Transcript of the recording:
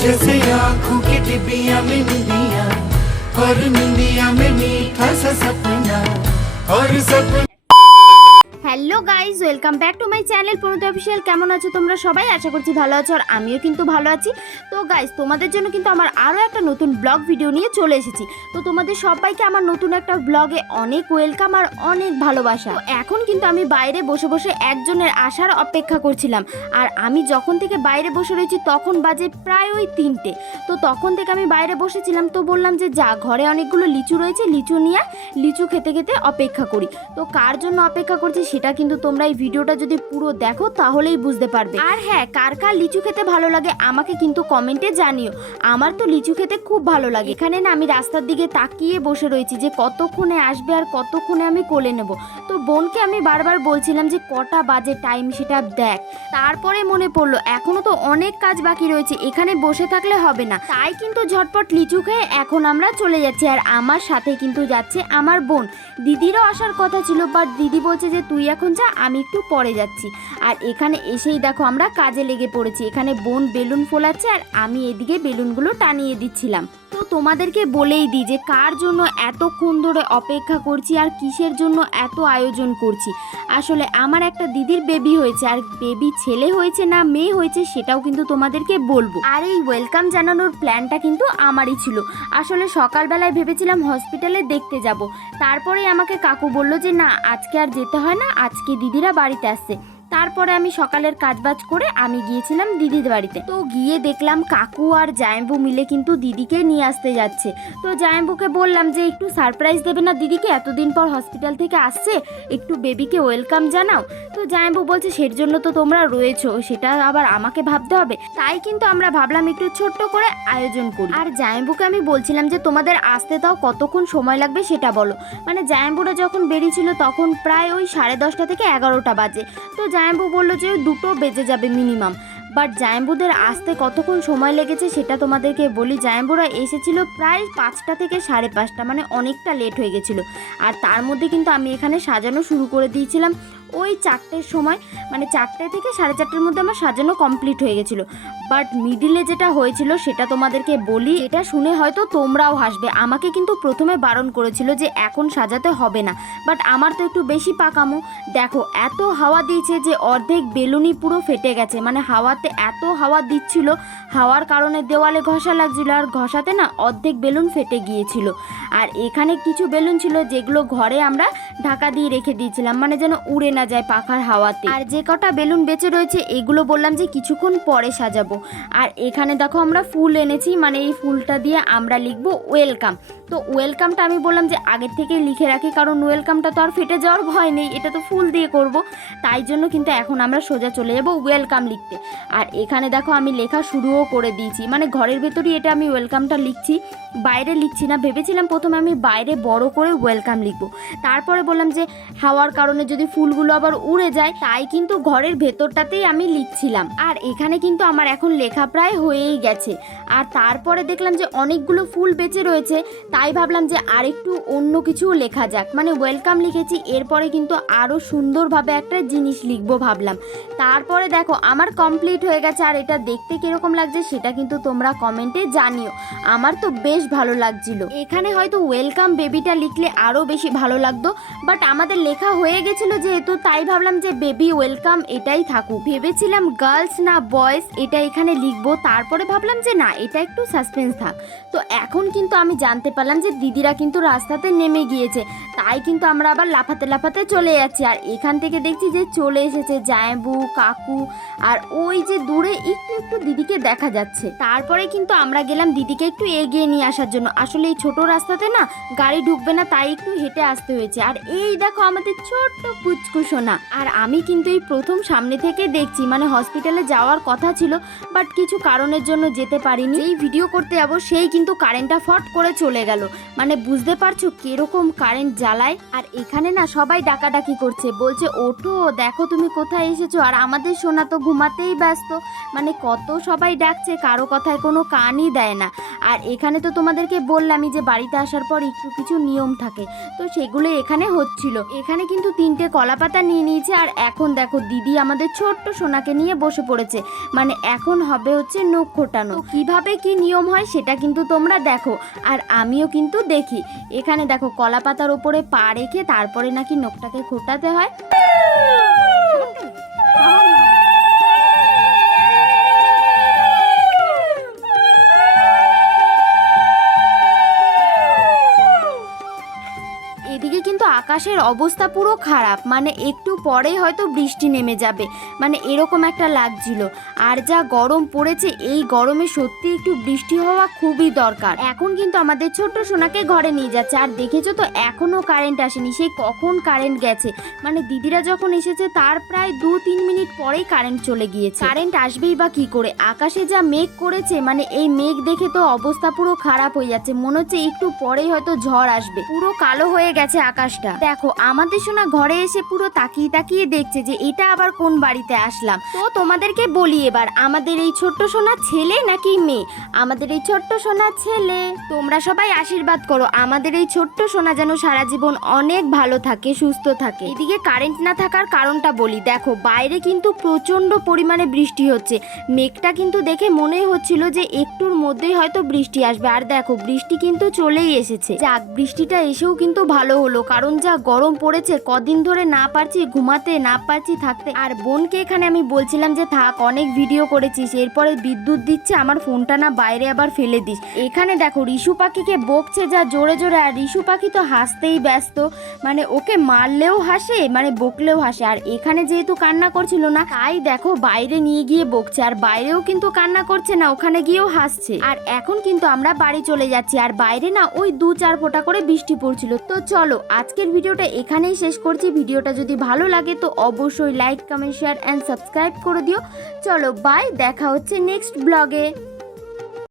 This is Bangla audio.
जैसे आँखों की डिबिया में निंदिया और निंदिया में मीठा सा सपना और सपना। Hello guys, welcome back to my channel Pranati official. কেমন আছো তোমরা সবাই? আশা করছি ভালো আছো, আর আমিও কিন্তু ভালো আছি। তো গাইজ, তোমাদের জন্য কিন্তু আমার আরও একটা নতুন ব্লগ ভিডিও নিয়ে চলে এসেছি। তো তোমাদের সবাইকে আমার নতুন একটা ব্লগে অনেক ওয়েলকাম আর অনেক ভালোবাসা। তো এখন কিন্তু আমি বাইরে বসে বসে একজনের আসার অপেক্ষা করছিলাম, আর আমি যখন থেকে বাইরে বসে রয়েছি তখন বাজে প্রায় ওই 3টে। তো তখন থেকে আমি বাইরে বসেছিলাম, তো বললাম যে যা, ঘরে অনেকগুলো লিচু রয়েছে, লিচু নিয়ে লিচু খেতে খেতে অপেক্ষা করি। তো কার জন্য অপেক্ষা করছি সেটা কিন্তু তোমরা এই ভিডিওটা যদি পুরো দেখো তাহলেই বুঝতে পারবে। আর হ্যাঁ, কার কার লিচু খেতে ভালো লাগে আমাকে কিন্তু কমেন্টে জানিও। আমার তো লিচু খেতে খুব ভালো লাগে। এখানে না আমি রাস্তার দিকে তাকিয়ে বসে রয়েছি যে কতক্ষণে আসবে আর কতক্ষণে আমি কোলে নেব। তো বোনকে আমি বারবার বলছিলাম যে কটা বাজে টাইম সেটা দেখ। তারপরে মনে পড়লো এখনো তো অনেক কাজ বাকি রয়েছে, এখানে বসে থাকলে হবে না। তাই কিন্তু ঝটপট লিচু খেয়ে এখন আমরা চলে যাচ্ছি। আর আমার সাথে কিন্তু যাচ্ছে আমার বোন। দিদিরও আসার কথা ছিল, বাট দিদি বলছে যে তুই এখন যা, আমি একটু পরে যাচ্ছি। আর এখানে এসেই দেখো আমরা কাজে লেগে পড়েছি। এখানে বোন বেলুন ফোলাচ্ছে আর আমি এদিকে বেলুনগুলো টানিয়ে দিচ্ছিলাম। তো তোমাদেরকে বলেই দিই যে কার জন্য এতক্ষণ ধরে অপেক্ষা করছি আর কিসের জন্য এত আয়োজন করছি। আসলে আমার একটা দিদির বেবি হয়েছে, আর বেবি ছেলে হয়েছে না মেয়ে হয়েছে সেটাও কিন্তু তোমাদেরকে বলবো। আর এই ওয়েলকাম জানানোর প্ল্যানটা কিন্তু আমারই ছিল। আসলে সকালবেলায় ভেবেছিলাম হসপিটালে দেখতে যাব, তারপরে আমাকে কাকু বলল যে না, আজকে আর যেতে হয় না, আজকে দিদিরা বাড়িতে আসছে। তারপরে আমি সকালের কাজবাজ করে আমি গিয়েছিলাম দিদির বাড়িতে। তো গিয়ে দেখলাম কাকু আর জায়েম্বু মিলে কিন্তু দিদিকে নিয়ে আসতে যাচ্ছে। তো জায়েম্বুকে বললাম যে একটু সারপ্রাইজ দেবে না দিদিকে, এতদিন পর হসপিটাল থেকে আসছে, একটু বেবিকে ওয়েলকাম জানাও। তো জায়েম্বু বলছে সের জন্য তো তোমরা রয়েছো, সেটা আবার আমাকে ভাবতে হবে। তাই কিন্তু আমরা ভাবলাম একটু ছোট্ট করে আয়োজন করি। আর জায়েম্বুকে আমি বলছিলাম যে তোমাদের আসতে তাও কতক্ষণ সময় লাগবে সেটা বলো। মানে জায়েম্বুরা যখন বেরিয়েছিল তখন প্রায় ওই 10:30 থেকে 11টা বাজে। তো জায়েম্বু বললো যে 2টো বেজে যাবে মিনিমাম। বাট জায়েম্বুদের আসতে কতক্ষণ সময় লেগেছে সেটা তোমাদেরকে বলি। জায়েম্বুরা এসেছিল প্রায় 5টা থেকে 5:30, মানে অনেকটা লেট হয়ে গেছিলো। আর তার মধ্যে কিন্তু আমি এখানে সাজানো শুরু করে দিয়েছিলাম ওই 4টের সময়, মানে 4টে থেকে 4:30-র মধ্যে আমার সাজানো কমপ্লিট হয়ে গেছিলো। বাট মিডিলে যেটা হয়েছিল সেটা তোমাদেরকে বলি, এটা শুনে হয়তো তোমরাও হাসবে। আমাকে কিন্তু প্রথমে বারণ করেছিল যে এখন সাজাতে হবে না, বাট আমার তো একটু বেশি পাকামো। দেখো এত হাওয়া দিয়েছে যে অর্ধেক বেলুনই পুরো ফেটে গেছে। মানে হাওয়াতে এত হাওয়া দিচ্ছিল, হাওয়ার কারণে দেওয়ালে ঘষা লাগছিল, আর ঘষাতে না অর্ধেক বেলুন ফেটে গিয়েছিল। আর এখানে কিছু বেলুন ছিল যেগুলো ঘরে আমরা ঢাকা দিয়ে রেখে দিয়েছিলাম, মানে যেন উড়ে না যায় পাখার হাওয়াতে। আর যে কটা বেলুন বেঁচে রয়েছে এগুলো বললাম যে কিছুক্ষণ পরে সাজাবো। আর এখানে দেখো আমরা ফুল এনেছি, মানে এই ফুলটা দিয়ে আমরা লিখবো ওয়েলকাম। তো ওয়েলকামটা আমি বললাম যে আগের থেকে লিখে রাখি, কারণ ওয়েলকামটা তো আর ফেটে যাওয়ার ভয় নেই, এটা তো ফুল দিয়ে করব। তাই জন্য কিন্তু এখন আমরা সোজা চলে যাব ওয়েলকাম লিখতে। আর এখানে দেখো আমি লেখা শুরুও করে দিয়েছি, মানে ঘরের ভেতরই এটা আমি ওয়েলকামটা লিখছি, বাইরে লিখছি না। ভেবেছিলাম প্রথমে আমি বাইরে বড় করে ওয়েলকাম লিখবো, তারপরে বললাম যে হাওয়ার কারণে যদি ফুলগুলো আবার উড়ে যায়, তাই কিন্তু ঘরের ভেতরটাতেই আমি লিখছিলাম। আর এখানে কিন্তু আমার এখন লেখা প্রায় হয়েই গেছে। আর তারপরে দেখলাম যে অনেকগুলো ফুল বেঁচে রয়েছে, তাই ভাবলাম যে আরেকটু অন্য কিছুও লেখা যাক। মানে ওয়েলকাম লিখেছি, এরপরে কিন্তু আরও সুন্দরভাবে একটা জিনিস লিখবো ভাবলাম। তারপরে দেখো আমার কমপ্লিট হয়ে গেছে। আর এটা দেখতে কীরকম লাগছে সেটা কিন্তু তোমরা কমেন্টে জানিও। আমার তো বেশ ভালো লাগছিল। এখানে হয়তো ওয়েলকাম বেবিটা লিখলে আরও বেশি ভালো লাগতো, বাট আমাদের লেখা হয়ে গেছিলো যেহেতু, তাই ভাবলাম যে বেবি ওয়েলকাম এটাই থাকুক। ভেবেছিলাম গার্লস না বয়েজ এটা এখানে লিখবো, তারপরে ভাবলাম যে না, এটা একটু সাসপেন্স থাক। তো এখন কিন্তু আমি জানতে পারলাম যে দিদিরা কিন্তু রাস্তাতে নেমে গিয়েছে, তাই কিন্তু আমরা আবার লাফাতে লাফাতে চলে যাচ্ছি। আর এখান থেকে দেখছি যে চলে এসেছে জায়েবু, কাকু, আর ওই যে দূরে একটু একটু দিদিকে দেখা যাচ্ছে। তারপরে কিন্তু আমরা গেলাম দিদিকে একটু এগিয়ে নিয়ে আসার জন্য। আসলে এই ছোট রাস্তাতে না গাড়ি ঢুকবে না, তাই একটু হেঁটে আসতে হয়েছে। আর এই দেখো আমাদের ছোট্ট পুচকু সোনা। আর আমি কিন্তু এই প্রথম সামনে থেকে দেখছি, মানে হসপিটালে যাওয়ার কথা ছিল, বাট কিছু কারণের জন্য যেতে পারিনি। এই ভিডিও করতে যাবো সেই কিন্তু কারেন্টটা ফট করে চলে গেল। মানে বুঝতে পারছো কিরকম কারেন্ট জ্বালায়। আর এখানে না সবাই ডাকাডাকি করছে, বলছে ওঠো, দেখো তুমি কোথায় এসেছো। আর আমাদের সোনা তো ঘুমাতেই ব্যস্ত, মানে কত সবাই ডাকছে, কারো কথায় কোনো কানই দেয় না। আর এখানে তো তোমাদেরকে বললামই যে বাড়িতে আসার পর একটু কিছু নিয়ম থাকে, তো সেগুলো এখানে হচ্ছিল। এখানে কিন্তু 3টে কলাপাতা পাতা নিয়ে নিয়েছে। আর এখন দেখো দিদি আমাদের ছোট্ট সোনাকে নিয়ে বসে পড়েছে, মানে এখন হবে হচ্ছে নখ খোটানো। কিভাবে কি নিয়ম হয় সেটা কিন্তু তোমরা দেখো, আর আমিও কিন্তু দেখি। এখানে দেখো কলা পাতার ওপরে পা রেখে তারপরে নাকি নখটাকে খোটাতে হয়। এদিকে কিন্তু আকাশের অবস্থা পুরো খারাপ, মানে একটু পরেই হয়তো বৃষ্টি নেমে যাবে, মানে এরকম একটা লাগছিল। আর যা গরম পড়েছে, এই গরমে সত্যি একটু বৃষ্টি হওয়া খুবই দরকার। এখন কিন্তু আমাদের ছোট্ট সোনাকে ঘরে নিয়ে যাচ্ছে, আর দেখেছো তো এখনো কারেন্ট আসেনি, সেই কখন কারেন্ট গেছে, মানে দিদিরা যখন এসেছে তার প্রায় 2-3 মিনিট পরেই কারেন্ট চলে গিয়েছে। কারেন্ট আসবেই বা কি করে, আকাশে যা মেঘ করেছে, মানে এই মেঘ দেখে তো অবস্থা পুরো খারাপ হয়ে যাচ্ছে, মনে হচ্ছে একটু পরেই হয়তো ঝড় আসবে। পুরো কালো হয়ে গেছে আকাশটা। দেখো আমাদের সোনা ঘরে এসে পুরো তাকিয়ে তাকিয়ে দেখছে যে এটা আবার কোন বাড়িতে আসলাম। তো তোমাদেরকে বলি এবার, আমাদের এই ছোট্ট সোনা ছেলে নাকি মেয়ে? আমাদের এই ছোট্ট সোনা ছেলে। তোমরা সবাই আশীর্বাদ করো আমাদের এই ছোট্ট সোনা যেন সারা জীবন অনেক ভালো থাকে, সুস্থ থাকে। এদিকে কারেন্ট না থাকার কারণটা বলি, দেখো বাইরে কিন্তু প্রচন্ড পরিমাণে বৃষ্টি হচ্ছে। মেঘটা কিন্তু দেখে মনে হচ্ছিল যে একটুর মধ্যেই হয়তো বৃষ্টি আসবে, আর দেখো বৃষ্টি কিন্তু চলেই এসেছে। যাক, বৃষ্টিটা এসেও কিন্তু ভালো হলো, কারণ যা গরম পড়েছে, কদিন ধরে না পারছি ঘুমাতে, না পারছি থাকতে। আর বোনকে এখানে আমি বলছিলাম যে থাক, অনেক ভিডিও করেছিস, এরপরে বিদ্যুৎ দিচ্ছে, আমার ফোনটা না বাইরে আবার ফেলে দিস। এখানে দেখো রিশু পাখিকে বকছে যা জোরে জোরে, আর রিশু পাখি তো হাসতেই ব্যস্ত, মানে ওকে মারলেও হাসে, মানে বকলেও হাসে। আর এখানে যেহেতু কান্না করছিল না, তাই দেখো বাইরে নিয়ে গিয়ে বকছে, আর বাইরেও কিন্তু কান্না করছে না, ওখানে গিয়েও হাসছে। আর এখন কিন্তু আমরা বাড়ি চলে যাচ্ছি, আর বাইরে না ওই 2-4 ফোঁটা করে বৃষ্টি পড়ছিল। তো চলো আজকের ভিডিওটা এখানেই শেষ করছি। ভিডিওটা যদি ভালো লাগে তো অবশ্যই like, comment, share and subscribe করে দিও। চলো বাই, দেখা হচ্ছে নেক্সট ব্লগে।